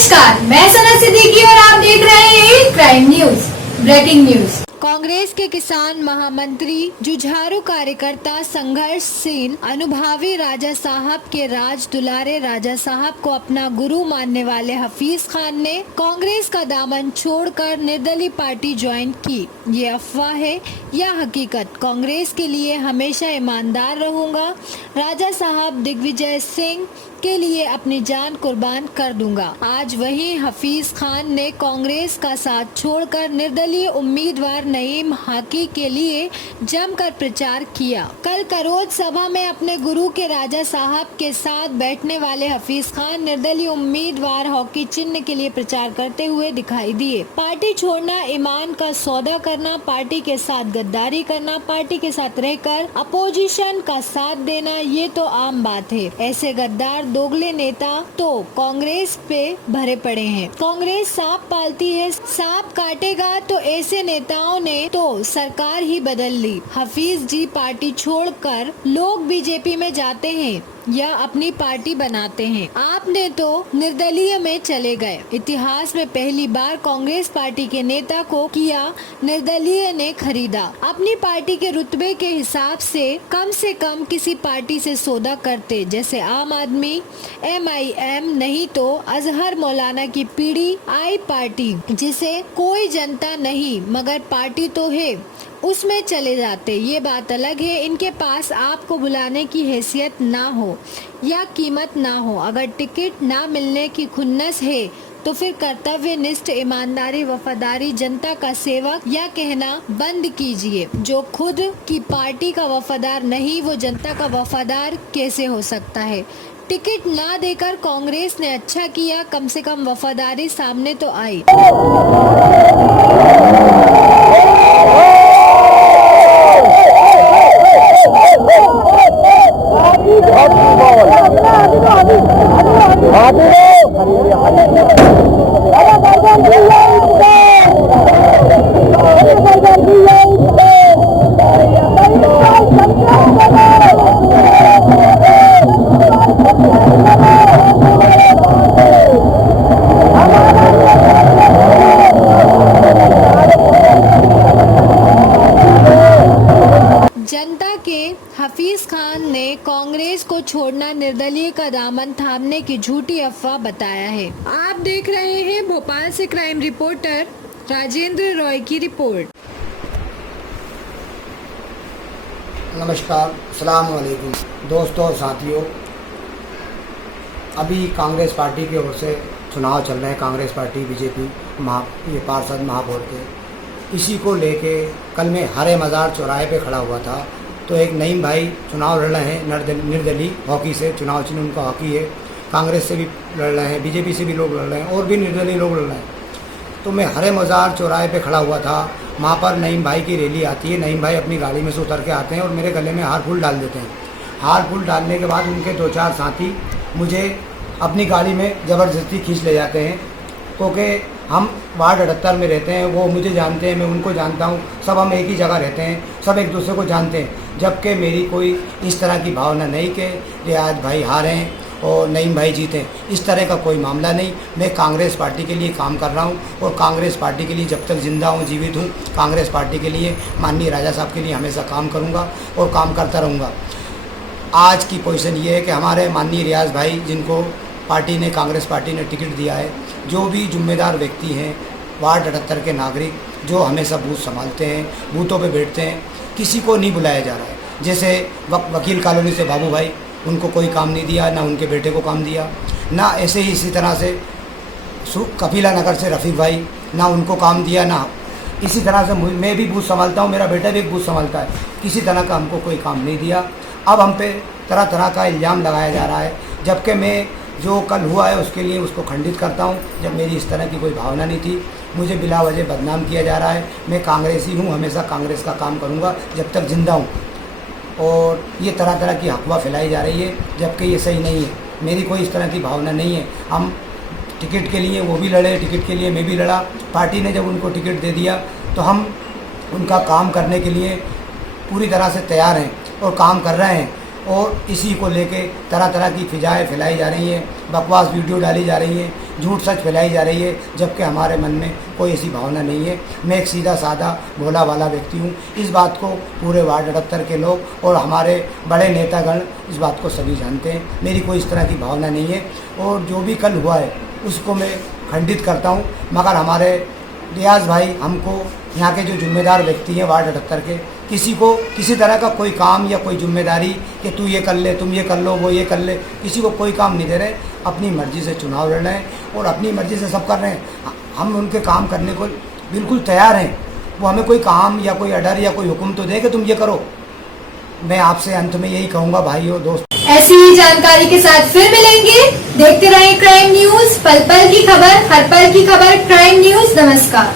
नमस्कार, मैं सना सिद्दीकी और आप देख रहे हैं crime news. Breaking news. Congress के किसान महामंत्री जुझारू कार्यकर्ता संघर्षशील अनुभवी राजा साहब के राज दुलारे राजा साहब को अपना गुरु मानने वाले हफीज खान ने कांग्रेस का दामन छोड़कर निर्दलीय पार्टी ज्वाइन की। ये अफवाह है या हकीकत? कांग्रेस के लिए हमेशा ईमानदार रहूंगा। राजा साहब दिग्विजय सिंह के लिए अपनी जान कुर्बान कर दूंगा। आज वही हफीज खान ने कांग्रेस का साथ छोड़कर निर्दलीय उम्मीदवार नईम हाकी के लिए जमकर प्रचार किया। कल करोज सभा में अपने गुरु के राजा साहब के साथ बैठने वाले हफीज खान निर्दलीय उम्मीदवार हॉकी चिन्ह के लिए प्रचार करते हुए दिखाई दिए। पार्टी छोड़ना, ईमान का सौदा करना, पार्टी के साथ गद्दारी करना, पार्टी के साथ रहकर अपोजिशन का साथ देना, ये तो आम बात है। ऐसे गद्दार दोगले नेता तो कांग्रेस पे भरे पड़े हैं। कांग्रेस सांप पालती है, सांप काटेगा तो ऐसे नेताओं ने तो सरकार ही बदल ली। हफीज जी पार्टी छोड़कर लोग बीजेपी में जाते हैं या अपनी पार्टी बनाते हैं। आपने तो निर्दलीय में चले गए। इतिहास में पहली बार कांग्रेस पार्टी के नेता को किया निर्दलीय ने खरीदा। अपनी पार्टी के रुतबे के हिसाब से कम किसी पार्टी से सौदा करते, जैसे आम आदमी, MIM, नहीं तो अजहर मौलाना की पीढ़ी आई पार्टी, जिसे कोई जनता नहीं मगर पार्टी तो है, उसमें चले जाते। ये बात अलग है इनके पास आपको बुलाने की हैसियत ना हो या कीमत ना हो। अगर टिकट ना मिलने की खुन्नस है तो फिर कर्तव्यनिष्ठ, ईमानदारी, वफादारी, जनता का सेवक या कहना बंद कीजिए। जो खुद की पार्टी का वफादार नहीं, वो जनता का वफादार कैसे हो सकता है? टिकट ना देकर कांग्रेस ने अच्छा किया, कम से कम वफादारी सामने तो आई। जनता के हफीज खान ने कांग्रेस को छोड़ना निर्दलीय का दामन थामने की झूठी अफवाह बताया है। आप देख रहे हैं भोपाल से क्राइम रिपोर्टर राजेंद्र रॉय की रिपोर्ट। नमस्कार, अस्सलाम वालेकुम दोस्तों और साथियों। अभी कांग्रेस पार्टी की ओर से चुनाव चल रहे हैं। कांग्रेस पार्टी, बीजेपी, ये पार्षद, महापौर के, इसी को लेके कल मैं हरे मज़ार चौराहे पे खड़ा हुआ था तो एक नईम भाई चुनाव लड़ रहे हैं निर्दलीय हॉकी से। चुनाव चिन्ह उनका हॉकी है। कांग्रेस से भी लड़ रहे हैं, बीजेपी से भी लोग लड़ रहे हैं और भी निर्दलीय लोग लड़ रहे हैं। तो मैं हरे मज़ार चौराहे पे खड़ा हुआ था। वहाँ पर नईम भाई की रैली आती है। नईम भाई अपनी गाड़ी में से उतर के आते हैं और मेरे गले में हार फूल डाल देते हैं। हार फूल डालने के बाद उनके 2-4 साथी मुझे अपनी गाड़ी में ज़बरदस्ती खींच ले जाते हैं, क्योंकि हम वार्ड 78 में रहते हैं। वो मुझे जानते हैं, मैं उनको जानता हूँ। सब हम एक ही जगह रहते हैं, सब एक दूसरे को जानते हैं। जबकि मेरी कोई इस तरह की भावना नहीं कि रियाज भाई हारें और नईम भाई जीतें, इस तरह का कोई मामला नहीं। मैं कांग्रेस पार्टी के लिए काम कर रहा हूँ और कांग्रेस पार्टी के लिए जब तक जिंदा हूँ, जीवित हूँ, कांग्रेस पार्टी के लिए, माननीय राजा साहब के लिए हमेशा काम करूँगा और काम करता रहूँगा। आज की पोजीशन ये है कि हमारे माननीय रियाज भाई, जिनको पार्टी ने, कांग्रेस पार्टी ने टिकट दिया है, जो भी जिम्मेदार व्यक्ति हैं, वार्ड 78 के नागरिक जो हमेशा बूथ संभालते हैं, बूथों पे बैठते हैं, किसी को नहीं बुलाया जा रहा है। जैसे वकील कॉलोनी से बाबू भाई, उनको कोई काम नहीं दिया, ना उनके बेटे को काम दिया, ना ऐसे ही इसी तरह से कपिला नगर से रफ़ीक भाई, ना उनको काम दिया, ना इसी तरह से मैं भी बूथ संभालता हूँ, मेरा बेटा भी एक बूथ संभालता है, किसी तरह का हमको कोई काम नहीं दिया। अब हम पे तरह तरह का इल्ज़ाम लगाया जा रहा है, जबकि मैं जो कल हुआ है उसके लिए उसको खंडित करता हूँ। जब मेरी इस तरह की कोई भावना नहीं थी, मुझे बिला वजह बदनाम किया जा रहा है। मैं कांग्रेसी हूँ, हमेशा कांग्रेस का काम करूँगा जब तक जिंदा हूँ। और ये तरह तरह की अफवाह फैलाई जा रही है, जबकि ये सही नहीं है। मेरी कोई इस तरह की भावना नहीं है। हम टिकट के लिए वो भी लड़े, टिकट के लिए मैं भी लड़ा। पार्टी ने जब उनको टिकट दे दिया तो हम उनका काम करने के लिए पूरी तरह से तैयार हैं और काम कर रहे हैं। और इसी को लेके तरह तरह की फिजाएँ फैलाई जा रही हैं। बकवास वीडियो डाली जा रही है, झूठ सच फैलाई जा रही है, जबकि हमारे मन में कोई ऐसी भावना नहीं है। मैं एक सीधा साधा भोला वाला व्यक्ति हूँ। इस बात को पूरे वार्ड 78 के लोग और हमारे बड़े नेतागण इस बात को सभी जानते हैं। मेरी कोई इस तरह की भावना नहीं है और जो भी कल हुआ है उसको मैं खंडित करता हूँ। मगर हमारे रियाज भाई हमको यहाँ के जो जिम्मेदार व्यक्ति हैं वार्ड 78 के, किसी को किसी तरह का कोई काम या कोई जिम्मेदारी कि तू ये कर ले, तुम ये कर लो, वो ये कर ले, किसी को कोई काम नहीं दे रहे। अपनी मर्ज़ी से चुनाव लड़ रहे हैं और अपनी मर्ज़ी से सब कर रहे हैं। हम उनके काम करने को बिल्कुल तैयार हैं। वो हमें कोई काम या कोई ऑर्डर या कोई हुक्म तो दे कि तुम ये करो। मैं आपसे अंत में यही कहूँगा भाइयों दोस्त, ऐसी ही जानकारी के साथ फिर मिलेंगे। देखते रहें क्राइम न्यूज, पल पल की खबर, हर पल की खबर। क्राइम न्यूज, नमस्कार।